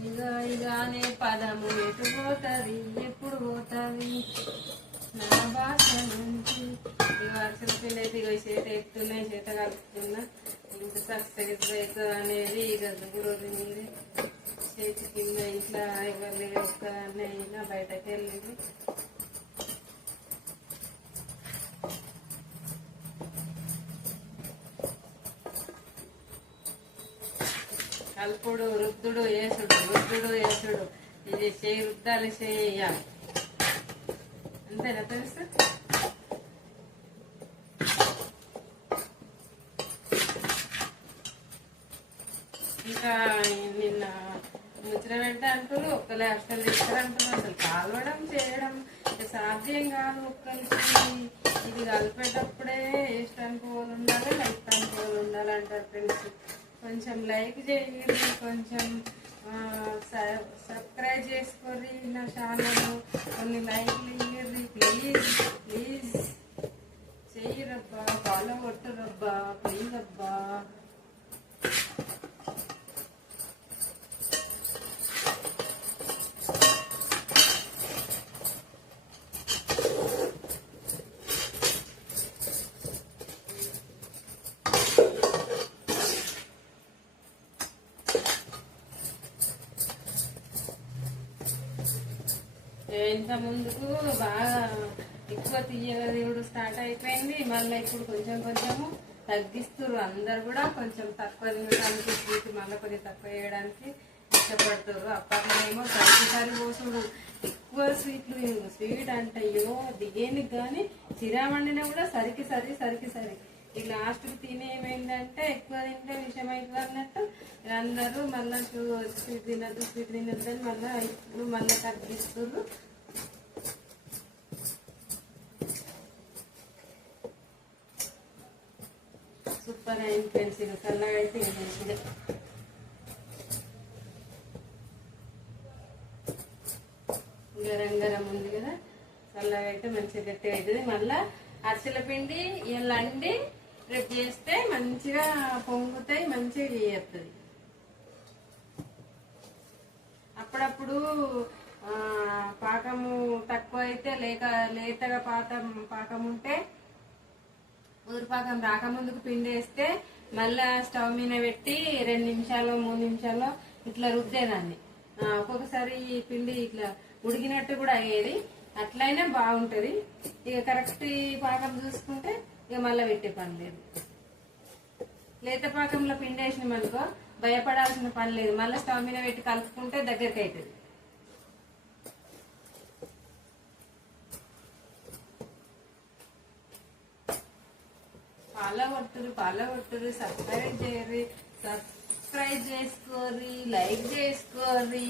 ఇక ఇక అనే పదము ఎటు పోతుంది ఎప్పుడు పోతుంది? నా భాష నుంచి. ఈ వర్షం పిల్లలు ఇక చేత ఎత్తున్నాయి చేత కలుపుతున్నా. ఇంత సక్సెస్ అవుతుంది అనేది ఇక రోజు మీరే చేతి కింద ఇట్లా ఎవరి ఒక్క అయినా బయటకు వెళ్ళింది అల్పుడు వృద్ధుడు ఏసుడు వృద్ధుడు ఏసుడు ఇది చేయి వృద్ధాలు చేయాలి. అంతేనా తెలుసు? ఇంకా నిన్న ముచ్చట పెడితే అంటారు ఒక్కలే అసలు ఇస్తారు అసలు కాలవడం చేయడం సాధ్యం కాదు ఒక్కరికి ఇది కలిపేటప్పుడే ఇష్టానికి పోలు ఉండాలి లైఫ్టానికి పోలు ఉండాలి అంటారు ఫ్రెండ్స్. కొంచెం లైక్ చేయండి కొంచెం సబ్స్క్రైబ్ చేసుకోర్రి నా ఛానల్. కొన్ని లైక్లు ఇయ్యర్రి ప్లీజ్ ప్లీజ్. చెయ్యరబ్బా ఫాలో కొట్టరబ్బా ప్లీజ్ అబ్బా ఇంత ముందుకు బాగా ఎక్కువ తీయగా దేవుడు స్టార్ట్ అయిపోయింది. మళ్ళీ ఇప్పుడు కొంచెం కొంచెము తగ్గిస్తున్నారు అందరు కూడా కొంచెం తక్కువ తినడానికి స్వీట్ మళ్ళీ కొంచెం తక్కువ చేయడానికి ఇష్టపడతారు అప్పట్లో ఏమో ప్రతిసారి పోసుడు. ఎక్కువ స్వీట్లు స్వీట్ అంటే అయ్యో దిగేందుకు కానీ చిరామండినా కూడా సరికి సరి సరికి సరి. ఈ లాస్ట్కి తినేమైందంటే ఎక్కువ తింటే విషయం అవుతుంది అన్నట్టు అందరూ మళ్ళీ స్వీట్ తినద్దు స్వీట్ తినద్దు అని మళ్ళీ ఇప్పుడు మళ్ళీ తగ్గిస్తున్నారు సూపర్ అయింది ఫ్రెండ్స్ ఇక చల్లగా అయితే ఇక గరం గరం ఉంది కదా చల్లగా అయితే మంచిగా గట్టిగా అవుతుంది మళ్ళా అరిసెల పిండి ఇలా అండి రేపు చేస్తే మంచిగా పొంగుతాయి మంచిగా చేయొస్తుంది అప్పుడప్పుడు పాకము తక్కువ అయితే లేక లేతగా పాతం పాకం ఉంటే ఊరిపాకం రాకముందుకు పిండి వేస్తే మళ్ళా స్టవ్ మీద పెట్టి రెండు నిమిషాలు మూడు నిమిషాలు ఇట్లా రుద్దేదాన్ని ఒక్కొక్కసారి ఈ పిండి ఇట్లా ఉడికినట్టు కూడా అయ్యేది. అట్లయినా బాగుంటది. ఇక కరెక్ట్ పాకం చూసుకుంటే ఇక మళ్ళీ పెట్టే పని లేదు. లేత పాకంలో పిండి వేసినాం అనుకో భయపడాల్సిన పని లేదు. మళ్ళీ స్టవ్ మీద పెట్టి కలుపుకుంటే దగ్గరికి అవుతుంది పాల కొట్టురు పాల కొట్టురు సబ్స్క్రైబ్ చేయరు సబ్స్క్రైబ్ చేసుకోర్రి లైక్ చేసుకోర్రి.